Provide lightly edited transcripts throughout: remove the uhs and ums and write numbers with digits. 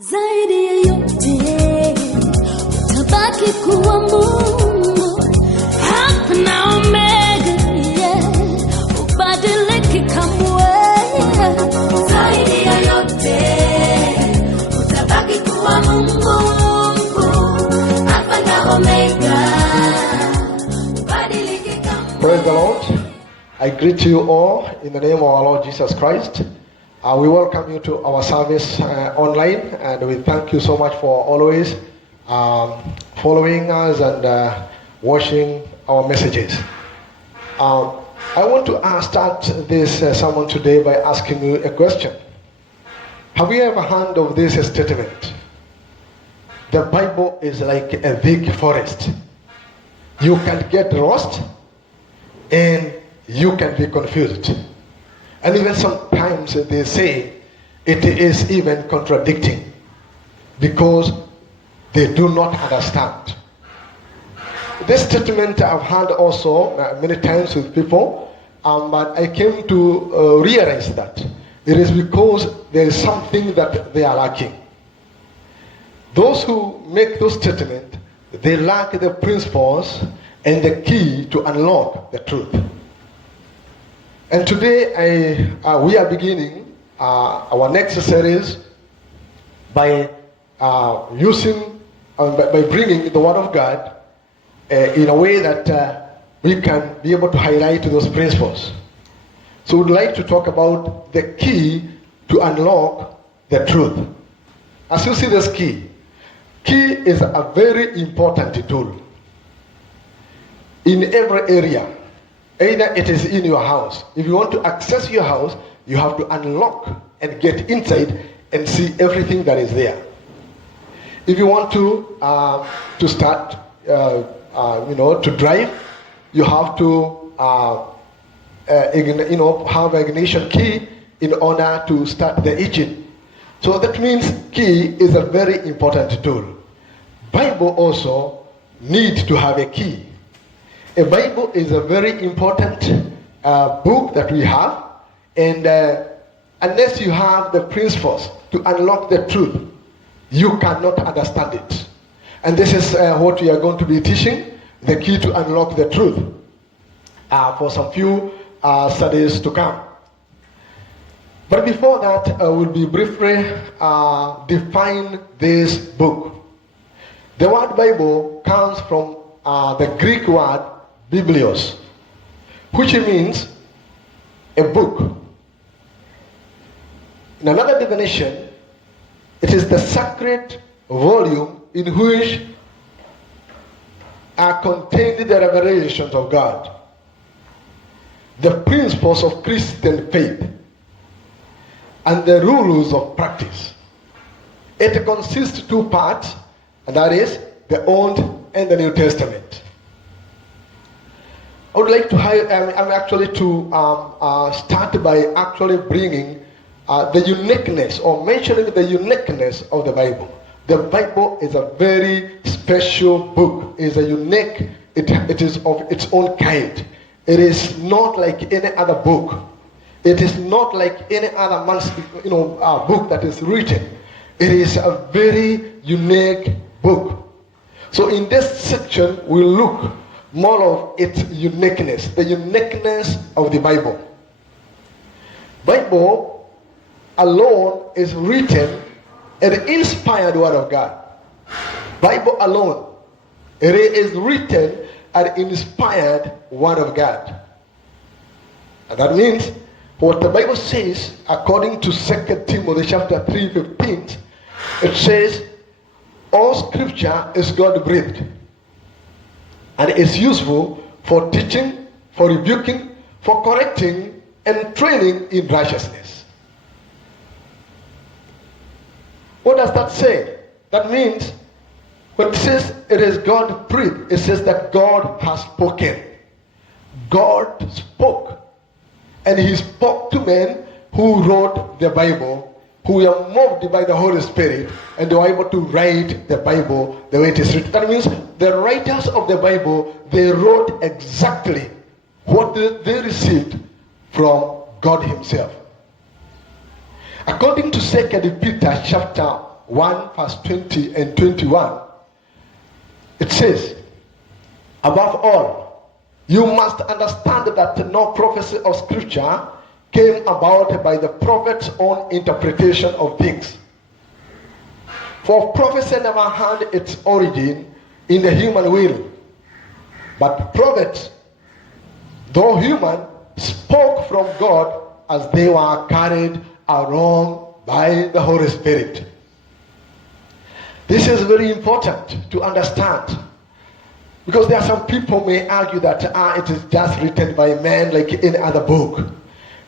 Zaidi ya yote utabaki kuwa Mungu, Alpha na Omega, ubadiliki kamwe. Zaidi ya yote utabaki kuwa Mungu, Alpha na Omega, ubadiliki kamwe. Praise the Lord. I greet you all in the name of our Lord Jesus Christ. We welcome you to our service online, and we thank you so much for always following us and watching our messages. I want to start this sermon today by asking you a question. Have you ever heard of this statement? The Bible is like a big forest. You can get lost and you can be confused. And even sometimes they say it is even contradicting because they do not understand. This statement I've heard also many times with people, but I came to realize that it is because there is something that they are lacking. Those who make those statements, they lack the principles and the key to unlock the truth. And today we are beginning our next series by by bringing the Word of God in a way that we can be able to highlight those principles. So we'd like to talk about the key to unlock the truth. As you see this key is a very important tool in every area. Either it is in your house. If you want to access your house, you have to unlock and get inside and see everything that is there. If you want to start, to drive, you have to, have an ignition key in order to start the engine. So that means key is a very important tool. Bible also needs to have a key. A Bible is a very important book that we have, and unless you have the principles to unlock the truth, you cannot understand it. And this is what we are going to be teaching, the key to unlock the truth, for some few studies to come. But before that, I will be briefly define this book. The word Bible comes from the Greek word Biblios, which means a book. In another definition, it is the sacred volume in which are contained the revelations of God, the principles of Christian faith, and the rules of practice. It consists of two parts, and that is the Old and the New Testament. I would like to start by actually bringing the uniqueness or mentioning the uniqueness of the Bible. The Bible is a very special book. It is a unique. It is of its own kind. It is not like any other book. It is not like any other book that is written. It is a very unique book. So in this section, we look more of its uniqueness, the uniqueness of the Bible. Bible alone is written and inspired word of God. Bible alone, it is written and inspired word of God. And that means what the Bible says, according to 2 Timothy chapter 3:15, it says, all scripture is God-breathed and is useful for teaching, for rebuking, for correcting, and training in righteousness. What does that say? That means when it says it is God-breathed, it says that God has spoken. God spoke. And he spoke to men who wrote the Bible, who were moved by the Holy Spirit, and they were able to write the Bible the way it is written. That means the writers of the Bible, they wrote exactly what they received from God himself. According to 2 Peter chapter 1 verse 20 and 21, it says, above all, you must understand that no prophecy of scripture came about by the prophet's own interpretation of things. For prophecy never had its origin in the human will, but prophets, though human, spoke from God as they were carried along by the Holy Spirit. This is very important to understand, because there are some people may argue that it is just written by men like any other book.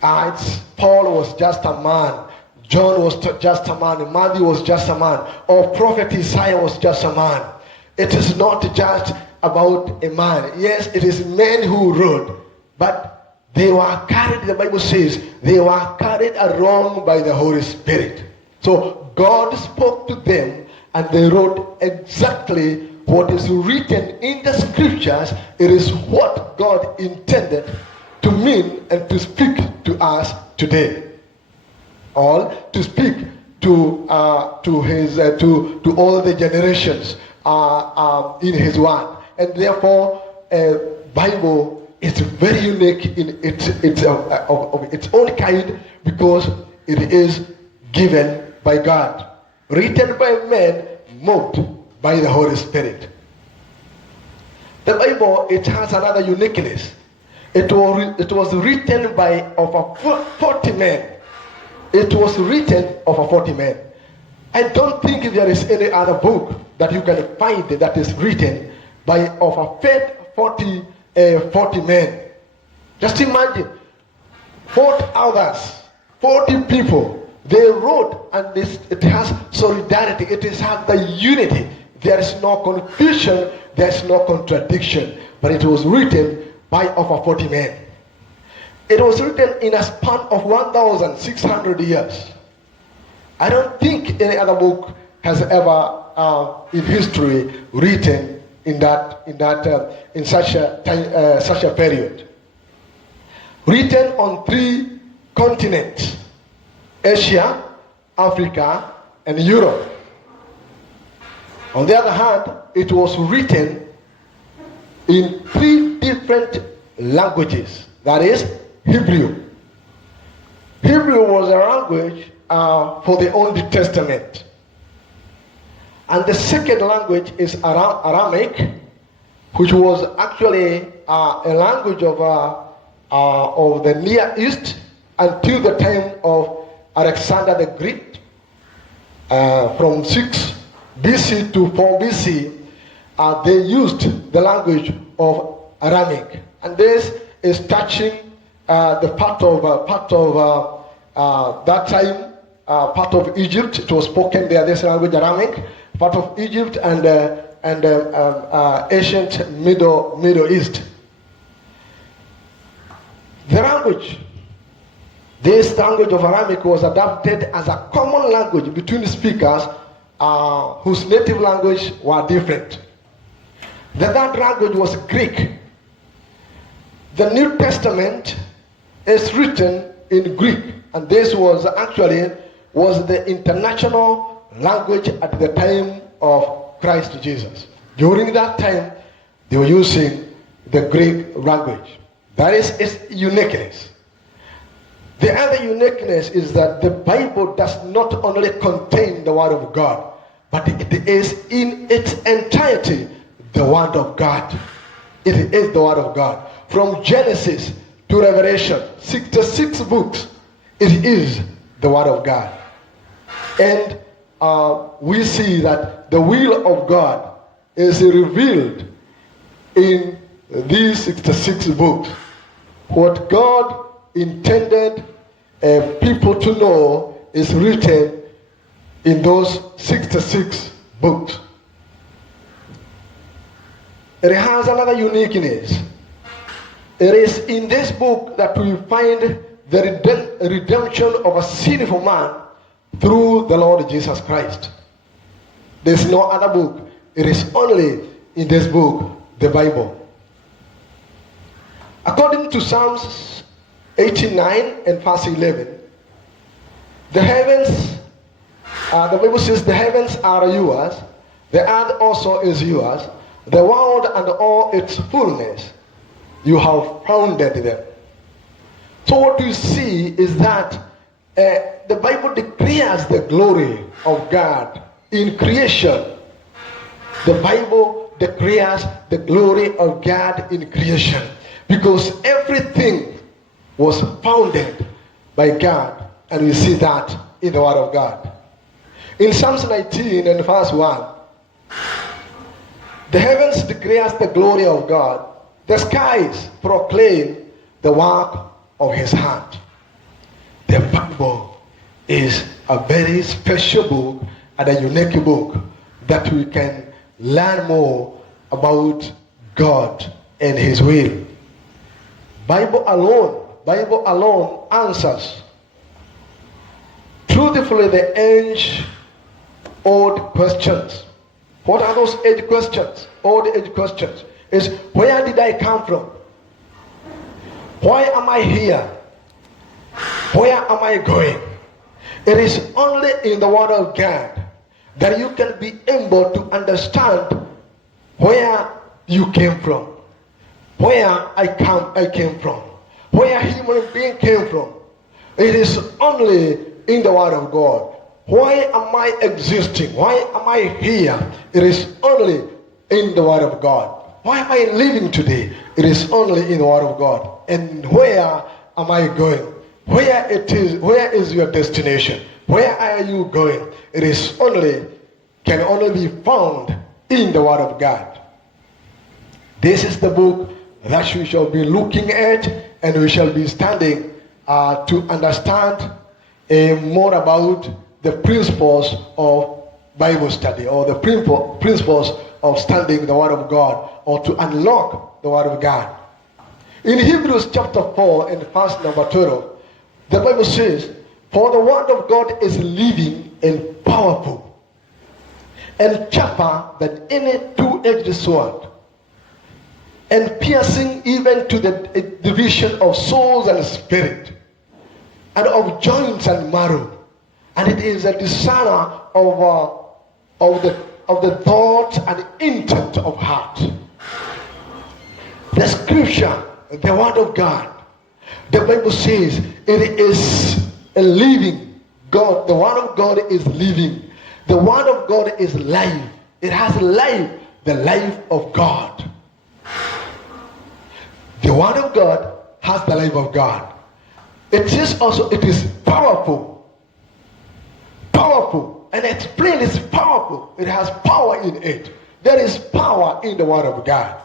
Paul was just a man, John was just a man, Matthew was just a man, or prophet Isaiah was just a man. It is not just about a man. Yes, it is men who wrote, but they were carried, the Bible says, they were carried along by the Holy Spirit. So God spoke to them and they wrote exactly what is written in the scriptures. It is what God intended to mean and to speak to us today, or to speak to all the generations in His word. And therefore, Bible is very unique in of its own kind, because it is given by God, written by men, moved by the Holy Spirit. The Bible, it has another uniqueness. It was written by over 40 men. It was written over 40 men. I don't think there is any other book that you can find that is written by over 40 men. Just imagine, 40 others, 40 people, they wrote, and it has solidarity, it has the unity. There is no confusion, there is no contradiction, but it was written by over 40 men. It was written in a span of 1,600 years. I don't think any other book has ever in history written in such a period. Written on 3 continents: Asia, Africa, and Europe. On the other hand, it was written in 3 different languages. That is Hebrew. Hebrew was a language for the Old Testament. And the second language is Aramaic, which was actually a language of the Near East until the time of Alexander the Great. From 6 BC to 4 BC, they used the language of Aramaic. And this is touching the part of that time, part of Egypt. It was spoken there, this language Aramaic, part of Egypt and ancient Middle East. This language of Aramaic was adapted as a common language between speakers whose native language were different. The third language was Greek. The New Testament is written in Greek, and this was the international language at the time of Christ Jesus. During that time, they were using the Greek language. That is its uniqueness. The other uniqueness is that the Bible does not only contain the Word of God, but it is in its entirety the Word of God. It is the Word of God. From Genesis to Revelation, 66 books, it is the Word of God. And we see that the will of God is revealed in these 66 books. What God intended people to know is written in those 66 books. It has another uniqueness. It is in this book that we find the redemption of a sinful man through the Lord Jesus Christ. There's no other book. It is only in this book, the Bible. According to Psalms 89 and verse 11, the heavens The Bible says the heavens are yours, the earth also is yours, the world and all its fullness, you have founded them. So what you see is that the Bible declares the glory of God in creation. The Bible declares the glory of God in creation because everything was founded by God, and we see that in the Word of God. In Psalms 19 and verse 1, the heavens declares the glory of God, the skies proclaim the work of his hand. The Bible is a very special book and a unique book that we can learn more about God and his will. Bible alone answers truthfully the age-old questions. What are those age questions? Old age questions is, where did I come from? Why am I here? Where am I going? It is only in the Word of God that you can be able to understand where you came from, where I came from, where human being came from. It is only in the Word of God. Why am I existing? Why am I here? It is only in the Word of God. Why am I living today? It is only in the Word of God. And where am I going? Where is your destination? Where are you going? It is can only be found in the Word of God. This is the book that we shall be looking at, and we shall be studying to understand more about the principles of Bible study, or the principles of studying the Word of God, or to unlock the Word of God. In Hebrews chapter 4 and verse number 12, the Bible says, for the Word of God is living and powerful, and sharper than any two-edged sword, and piercing even to the division of souls and spirit, and of joints and marrow, and it is a discerner of the thoughts and intent of heart. The scripture, the Word of God, the Bible says it is a living God. The Word of God is living. The Word of God is life. It has life, the life of God. The Word of God has the life of God. It is powerful. Powerful. And explain it's powerful. It has power in it. There is power in the Word of God.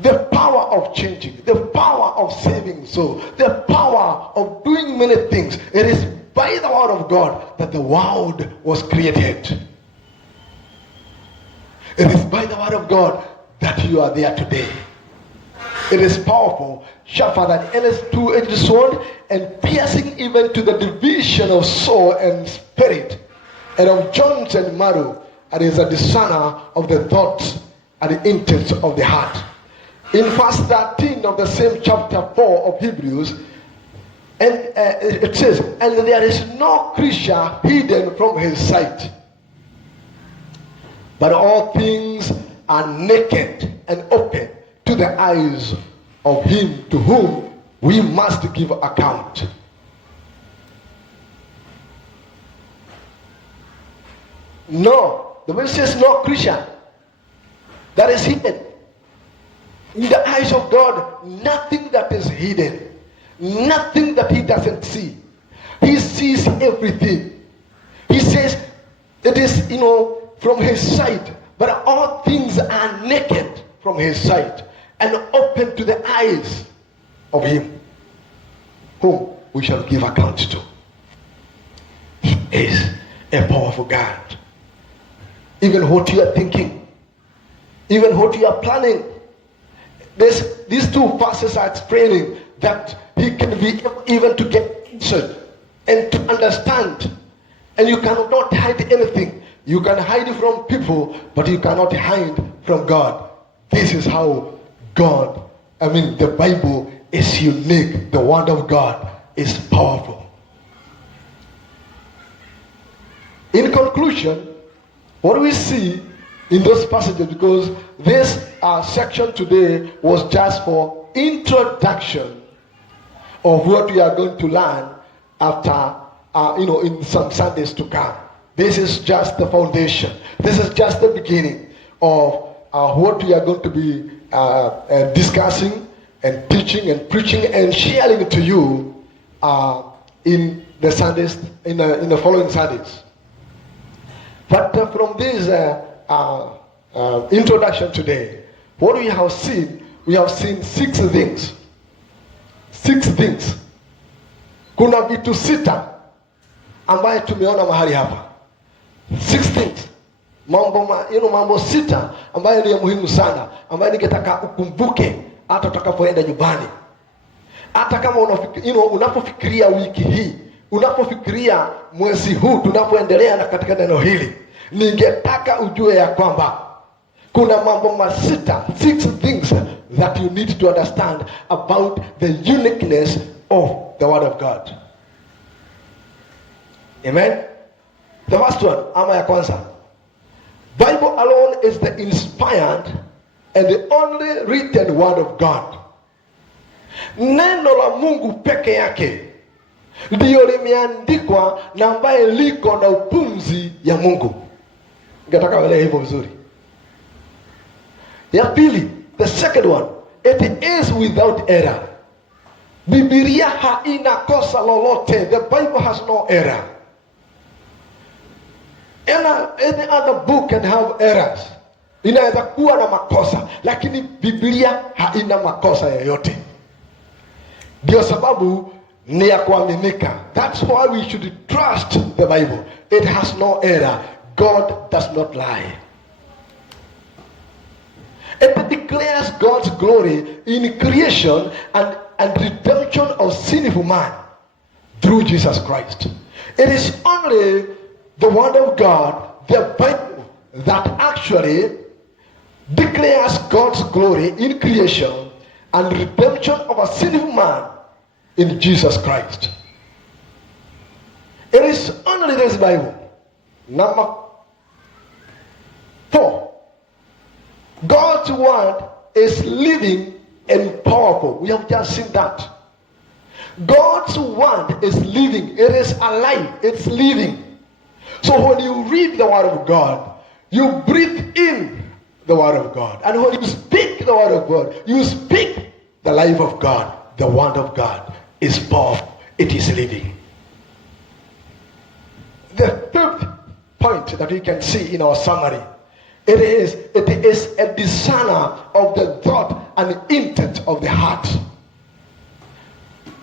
The power of changing, the power of saving soul, the power of doing many things. It is by the Word of God that the world was created. It is by the Word of God that you are there today. It is powerful, sharper than any two-edged sword, and piercing even to the division of soul and spirit, and of joints and marrow, and is a discerner of the thoughts and the intents of the heart. In verse 13 of the same chapter 4 of Hebrews, and it says, and there is no creature hidden from his sight, but all things are naked and open to the eyes of him to whom we must give account. No, the Bible says no creature that is hidden. In the eyes of God, nothing that is hidden, nothing that he doesn't see. He sees everything. He says it is, from his sight, but all things are naked from his sight and open to the eyes of him whom we shall give account to. He is a powerful God. Even what you are thinking, even what you are planning, these two verses are explaining that he can be even to get answered and to understand. And you cannot hide anything. You can hide from people, but you cannot hide from God. This is how the Bible is unique. The Word of God is powerful. In conclusion, what do we see in those passages? Because this section today was just for introduction of what we are going to learn after, in some Sundays to come. This is just the foundation. This is just the beginning of what we are going to be discussing and teaching and preaching and sharing to you in the Sundays, in the following Sundays. But from this introduction today, what we have seen 6 things. 6 things. Kuna vitu 6 ambaye tumeona mahali hapa. 6 things. Mambo 6 ambayo ni ya muhimu sana, ambayo ningetaka ukumbuke hata utakapoenda nyumbani. Hata kama unapofikiria wiki hii, unapofikiria mwezi huu tunapoendelea na katika neno hili, ningetaka ujue ya kwamba kuna mambo 6 things that you need to understand about the uniqueness of the Word of God. Amen. The first one, ama ya kwanza. Bible alone is the inspired and the only written word of God. Neno la Mungu peke yake ndiyo limeandikwa na ambaye liko na upumzi ya Mungu. Ningetaka uelewe hivyo vizuri. Ya pili, the second one, it is without error. Biblia haina kosa lolote. The Bible has no error. Any other book can have errors. Inaweza kuwa na makosa, lakini Biblia haina makosa yoyote. Ndio sababu ni ya kuaminika. That's why we should trust the Bible. It has no error. God does not lie. It declares God's glory in creation and redemption of sinful man through Jesus Christ. It is only the Word of God, the Bible, that actually declares God's glory in creation and redemption of a sinful man in Jesus Christ. It is only this Bible. Number 4. God's word is living and powerful. We have just seen that. God's word is living. It is alive. It's living. So when you read the word of God, you breathe in the word of God. And when you speak the word of God, you speak the life of God. The word of God is powerful. It is living. The third point that we can see in our summary, it is a discerner of the thought and intent of the heart.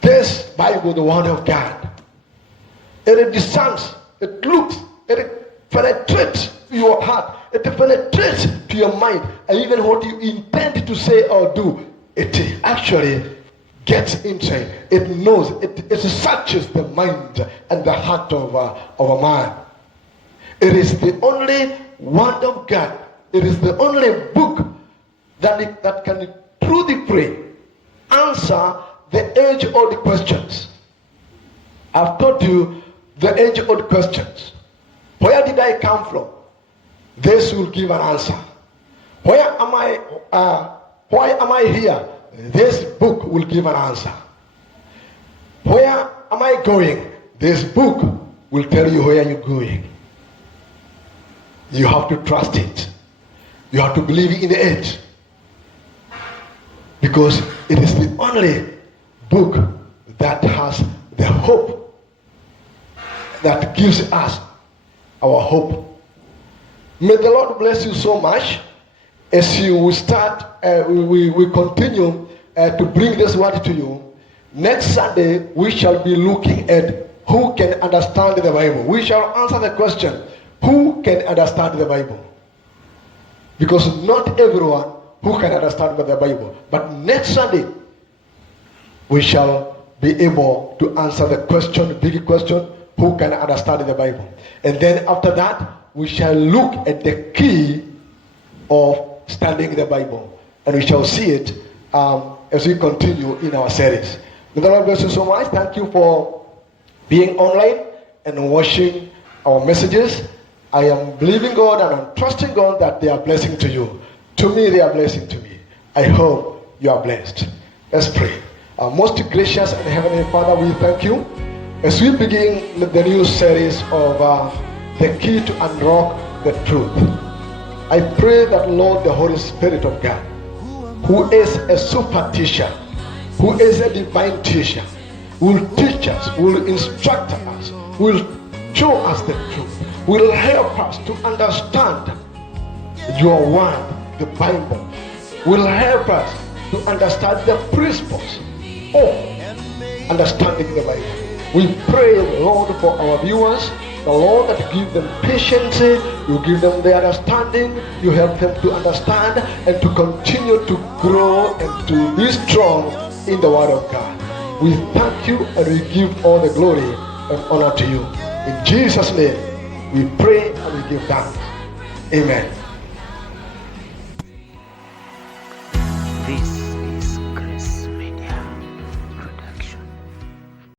This Bible, the Word of God, it discerns, it looks, it penetrates your heart, it penetrates to your mind, and even what you intend to say or do, it actually gets inside. It knows, it searches the mind and the heart of a man. It is the only Word of God. It is the only book that can truly answer the age-old questions. I've told you the age-old questions. Where did I come from? This will give an answer. Why am I here? This book will give an answer. Where am I going? This book will tell you where you're going. You have to trust it. You have to believe in it. Because it is the only book that has the hope, that gives us our hope. May the Lord bless you so much as you start, we continue to bring this word to you. Next Sunday, we shall be looking at who can understand the Bible. We shall answer the question, who can understand the Bible? Because not everyone who can understand the Bible. But next Sunday, we shall be able to answer the question, the big question, who can understand the Bible? And then after that, we shall look at the key of studying the Bible. And we shall see it as we continue in our series. May the Lord bless you so much. Thank you for being online and watching our messages. I am believing God and I'm trusting God that they are blessing to you. To me, they are blessing to me. I hope you are blessed. Let's pray. Our most gracious and heavenly Father, we thank you as we begin the new series of the key to unlock the truth. I pray that, Lord, the Holy Spirit of God, who is a super teacher, who is a divine teacher, will teach us, will instruct us, will show us the truth, will help us to understand your word, the Bible, will help us to understand the principles of understanding the Bible. We pray, Lord, for our viewers, the Lord, that give them patience, you give them the understanding, you help them to understand and to continue to grow and to be strong in the Word of God. We thank you and we give all the glory and honor to you. In Jesus' name, we pray and we give thanks. Amen. This